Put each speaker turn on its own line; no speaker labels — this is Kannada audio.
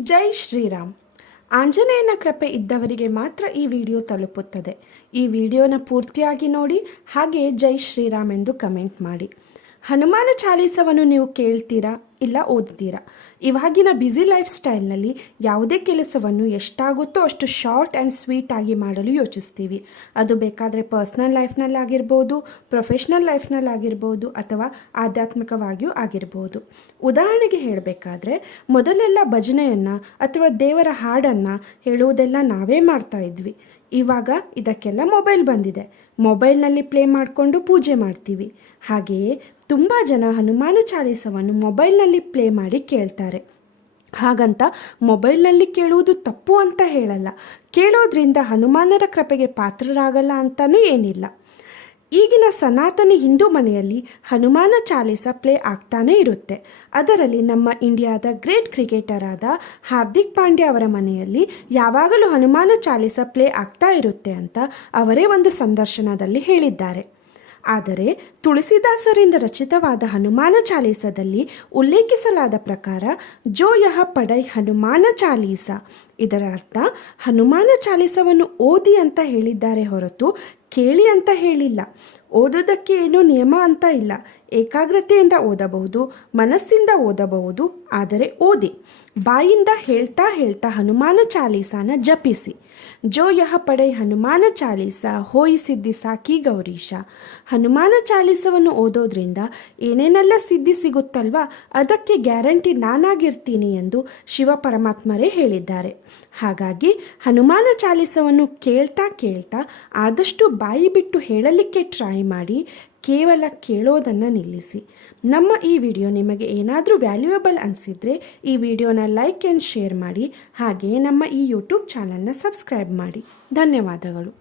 ಜೈ ಶ್ರೀರಾಮ್. ಆಂಜನೇಯನ ಕೃಪೆ ಇದ್ದವರಿಗೆ ಮಾತ್ರ ಈ ವಿಡಿಯೋ ತಲುಪುತ್ತದೆ. ಈ ವಿಡಿಯೋನ ಪೂರ್ತಿಯಾಗಿ ನೋಡಿ, ಹಾಗೆ ಜೈ ಶ್ರೀರಾಮ್ ಎಂದು ಕಮೆಂಟ್ ಮಾಡಿ. ಹನುಮಾನ ಚಾಲೀಸವನ್ನು ನೀವು ಕೇಳ್ತೀರಾ? ಇಲ್ಲ ಓದಿದ್ದೀರಾ? ಇವಾಗಿನ ಬ್ಯುಸಿ ಲೈಫ್ ಸ್ಟೈಲ್ನಲ್ಲಿ ಯಾವುದೇ ಕೆಲಸವನ್ನು ಎಷ್ಟಾಗುತ್ತೋ ಅಷ್ಟು ಶಾರ್ಟ್ ಆ್ಯಂಡ್ ಸ್ವೀಟ್ ಆಗಿ ಮಾಡಲು ಯೋಚಿಸ್ತೀವಿ. ಅದು ಬೇಕಾದರೆ ಪರ್ಸ್ನಲ್ ಲೈಫ್ನಲ್ಲಾಗಿರ್ಬೋದು ಪ್ರೊಫೆಷ್ನಲ್ ಲೈಫ್ನಲ್ಲಾಗಿರ್ಬೋದು ಅಥವಾ ಆಧ್ಯಾತ್ಮಿಕವಾಗಿಯೂ ಆಗಿರ್ಬೋದು. ಉದಾಹರಣೆಗೆ ಹೇಳಬೇಕಾದ್ರೆ, ಮೊದಲೆಲ್ಲ ಭಜನೆಯನ್ನು ಅಥವಾ ದೇವರ ಹಾಡನ್ನು ಹೇಳುವುದೆಲ್ಲ ನಾವೇ ಮಾಡ್ತಾ ಇದ್ವಿ. ಇವಾಗ ಇದಕ್ಕೆಲ್ಲ ಮೊಬೈಲ್ ಬಂದಿದೆ. ಮೊಬೈಲ್ನಲ್ಲಿ ಪ್ಲೇ ಮಾಡಿಕೊಂಡು ಪೂಜೆ ಮಾಡ್ತೀವಿ. ಹಾಗೆಯೇ ತುಂಬ ಜನ ಹನುಮಾನ ಚಾಲೀಸವನ್ನು ಮೊಬೈಲ್ನಲ್ಲಿ ಪ್ಲೇ ಮಾಡಿ ಕೇಳ್ತಾರೆ. ಹಾಗಂತ ಮೊಬೈಲ್ನಲ್ಲಿ ಕೇಳುವುದು ತಪ್ಪು ಅಂತ ಹೇಳಲ್ಲ. ಕೇಳೋದ್ರಿಂದ ಹನುಮಾನರ ಕೃಪೆಗೆ ಪಾತ್ರರಾಗಲ್ಲ ಅಂತಲೂ ಏನಿಲ್ಲ. ಈಗಿನ ಸನಾತನ ಹಿಂದೂ ಮನೆಯಲ್ಲಿ ಹನುಮಾನ ಚಾಲೀಸ ಪ್ಲೇ ಆಗ್ತಾನೇ ಇರುತ್ತೆ. ಅದರಲ್ಲಿ ನಮ್ಮ ಇಂಡಿಯಾದ ಗ್ರೇಟ್ ಕ್ರಿಕೆಟರ್ ಆದ ಹಾರ್ದಿಕ್ ಪಾಂಡ್ಯ ಅವರ ಮನೆಯಲ್ಲಿ ಯಾವಾಗಲೂ ಹನುಮಾನ ಚಾಲೀಸ ಪ್ಲೇ ಆಗ್ತಾ ಇರುತ್ತೆ ಅಂತ ಅವರೇ ಒಂದು ಸಂದರ್ಶನದಲ್ಲಿ ಹೇಳಿದ್ದಾರೆ. ಆದರೆ ತುಳಸಿದಾಸರಿಂದ ರಚಿತವಾದ ಹನುಮಾನ ಚಾಲೀಸದಲ್ಲಿ ಉಲ್ಲೇಖಿಸಲಾದ ಪ್ರಕಾರ ಜೋ ಯಹ ಪಡೈ ಹನುಮಾನ ಚಾಲೀಸ. ಇದರ ಅರ್ಥ ಹನುಮಾನ ಚಾಲೀಸವನ್ನು ಓದಿ ಅಂತ ಹೇಳಿದ್ದಾರೆ ಹೊರತು ಕೇಳಿ ಅಂತ ಹೇಳಿಲ್ಲ. ಓದೋದಕ್ಕೆ ಏನೂ ನಿಯಮ ಅಂತ ಇಲ್ಲ. ಏಕಾಗ್ರತೆಯಿಂದ ಓದಬಹುದು, ಮನಸ್ಸಿಂದ ಓದಬಹುದು, ಆದರೆ ಓದಿ. ಬಾಯಿಂದ ಹೇಳ್ತಾ ಹೇಳ್ತಾ ಹನುಮಾನ ಚಾಲೀಸಾನ ಜಪಿಸಿ. ಜೋ ಯಹ ಪಡೆ ಹನುಮಾನ ಚಾಲೀಸ, ಹೋಯಿ ಸಿದ್ಧಿ ಸಾಕಿ ಗೌರೀಶ. ಹನುಮಾನ ಚಾಲೀಸವನ್ನು ಓದೋದ್ರಿಂದ ಏನೇನೆಲ್ಲ ಸಿದ್ಧಿ ಸಿಗುತ್ತಲ್ವಾ, ಅದಕ್ಕೆ ಗ್ಯಾರಂಟಿ ನಾನಾಗಿರ್ತೀನಿ ಎಂದು ಶಿವ ಪರಮಾತ್ಮರೇ ಹೇಳಿದ್ದಾರೆ. ಹಾಗಾಗಿ ಹನುಮಾನ ಚಾಲೀಸವನ್ನು ಕೇಳ್ತಾ ಕೇಳ್ತಾ ಆದಷ್ಟು ಬಾಯಿ ಬಿಟ್ಟು ಹೇಳಲಿಕ್ಕೆ ಟ್ರೈ ಮಾಡಿ ಕೇವಲ ಕೇಳೋದನ್ನು ನಿಲ್ಲಿಸಿ. ನಮ್ಮ ಈ ವಿಡಿಯೋ ನಿಮಗೆ ಏನಾದರೂ ವ್ಯಾಲ್ಯೂಯಬಲ್ ಅನಿಸಿದರೆ ಈ ವಿಡಿಯೋನ ಲೈಕ್ ಆ್ಯಂಡ್ ಶೇರ್ ಮಾಡಿ, ಹಾಗೆಯೇ ನಮ್ಮ ಈ ಯೂಟ್ಯೂಬ್ ಚಾನಲ್ನ ಸಬ್ಸ್ಕ್ರೈಬ್ ಮಾಡಿ. ಧನ್ಯವಾದಗಳು.